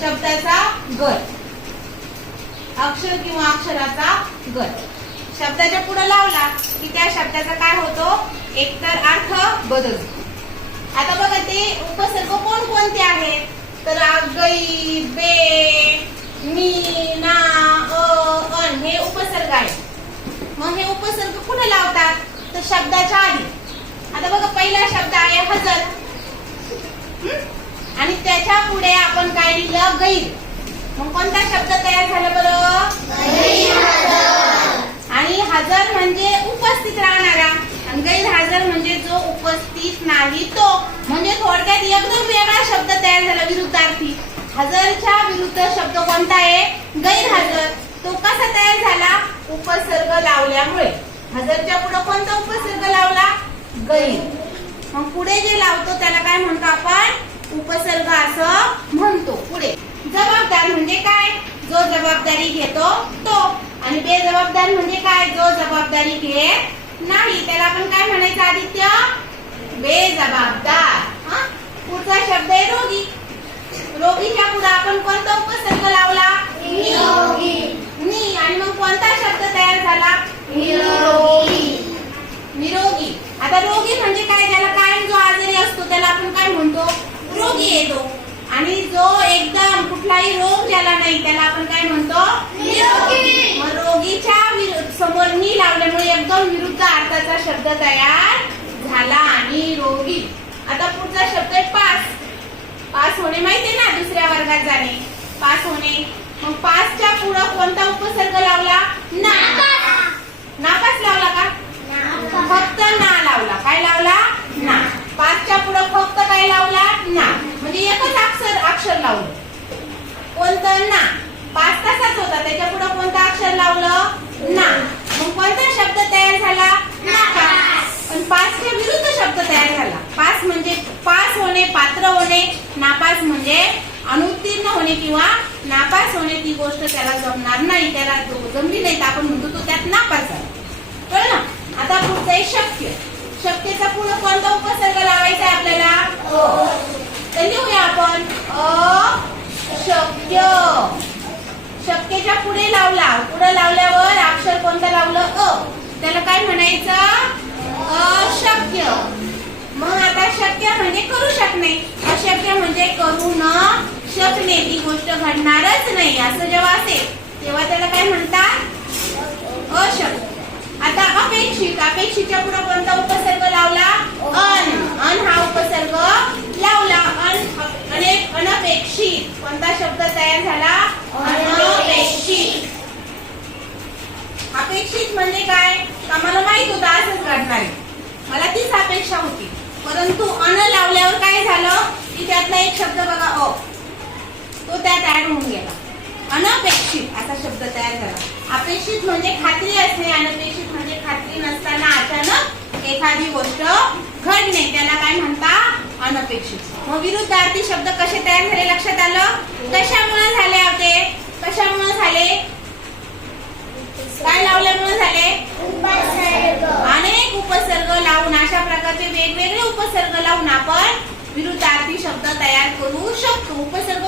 शब्दाचा गट. अक्षर किंवा अक्षराचा गट. शब्दाच्या पुढे लावला की त्या शब्दाचा काय होतो? एकतर अर्थ बदलतो. आता बघा ते उपसर्ग कोण कोणते आहेत? तर आ, गै बे मी ना अ अन हे उपसर्ग आहे मग हे उपसर्ग कुठे लावतात? तर शब्दाच्या आधी. आता बघा पहिला शब्द आहे हजर. हम्म आणि त्याच्या पुढे आपण काय लिहिलं? गैर. मग कोणता शब्द तयार झाला बरं? आणि हजर म्हणजे उपस्थित राहणारा. आणि गैरहजर म्हणजे जो उपस्थित नाही तो. म्हणजे थोडक्यात एकदम वेगळा शब्द तयार झाला विरुद्धार्थी. हजरच्या विरुद्ध शब्द कोणता आहे? गैरहजर तो कसा तयार झाला? उपसर्ग लावल्यामुळे. हजरच्या पुढे कोणता उपसर्ग लावला? गैर. मग पुढे जे लावतो त्याला काय म्हणतो आपण? उपसर्ग असं म्हणतो. पुढे. जबाबदार म्हणजे काय? जो जबाबदारी घेतो तो. आणि बेजबाबदार म्हणजे काय? जो जबाबदारी घेत नाही. त्याला आपण काय म्हणायचं आदित्य? बेजबाबदार. हा? पुढचा शब्द आहे रोगी. रोगीच्या पुढे आपण कोणता उपसर्ग लावला? नी. आणि मग कोणता शब्द तयार झाला? निरोगी निरोगी आता रोगी म्हणजे काय ज्याला कायम जो आजारी असतो त्याला आपण काय म्हणतो रोगी येतो. आणि जो एकदम कुठलाही रोग ज्याला नाही त्याला आपण काय म्हणतो? रोगीच्या समोर नी लावल्यामुळे एकदम विरुद्ध अर्थाचा शब्द तयार झाला आणि रोगी. आता पुढचा शब्द आहे पास. पास होणे माहितीये ना दुसऱ्या वर्गात जाणे. पास होणे. मग पासच्या पुढं कोणता उपसर्ग लावला? ना नापास लावला का फक्त ना लावला काय लावला ना पाचच्या पुढे फक्त काय लावला ना म्हणजे एकच अक्षर अक्षर लावलं. कोणतं ना? पाच तासाच होता. त्याच्या पुढे कोणतं अक्षर लावलं? ना. मग कोणता शब्द तयार झाला? नापास पण पाचच्या विरुद्ध शब्द तयार झाला. पास म्हणजे पास होणे पात्र होणे नापास म्हणजे अनुत्तीर्ण होणे किंवा नापास होणे ती गोष्ट त्याला जमणार नाही त्याला जो- जमली नाही तर आपण म्हणतो तो त्यात नापास झाला. कळलं? आता पुढचं आहे शक्य. शक्यचा पुढे कोणता उपसर्ग लावायचा आहे आपल्याला? तर लिहूया आपण. अशक्य. शक्यच्या पुढे लावला. पुढे लावल्यावर अक्षर कोणतं लावलं? अ. त्याला काय म्हणायचं? अशक्य. मग आता शक्य म्हणजे करू शकणे. अशक्य म्हणजे करू न शकणे. ती गोष्ट घडणारच नाही. असं जेव्हा असेल तेव्हा त्याला काय म्हणतात? अशक्य. आता अपेक्षित अपेक्षितच्या पुढे कोणता उपसर्ग लावला अन अन हा उपसर्ग लावला अन अनेक अनपेक्षित कोणता शब्द तयार झाला अनपेक्षित अपेक्षित म्हणजे काय आम्हाला माहीत होतं आहे. मला तीच अपेक्षा होती. परंतु अन लावल्यावर काय झालं? की त्यातला एक शब्द बघा अ तो त्यात ऍड होऊन गेला. अनपेक्षित असा शब्द तयार झाला. अपेक्षित म्हणजे खात्री असणे अनपेक्षित म्हणजे खात्री नसताना अचानक एखादी गोष्ट घडणे. त्याला काय म्हणता? अनपेक्षित. मग विरुद्धार्थी शब्द कसे तयार झाले? लक्षात आलं कशामुळे झाले होते कशामुळे झाले काय लावल्यामुळे झाले अनेक उपसर्ग लावून अशा प्रकारचे वेगवेगळे उपसर्ग लावून आपण विरुद्धार्थी शब्द तयार करू शकतो. उपसर्ग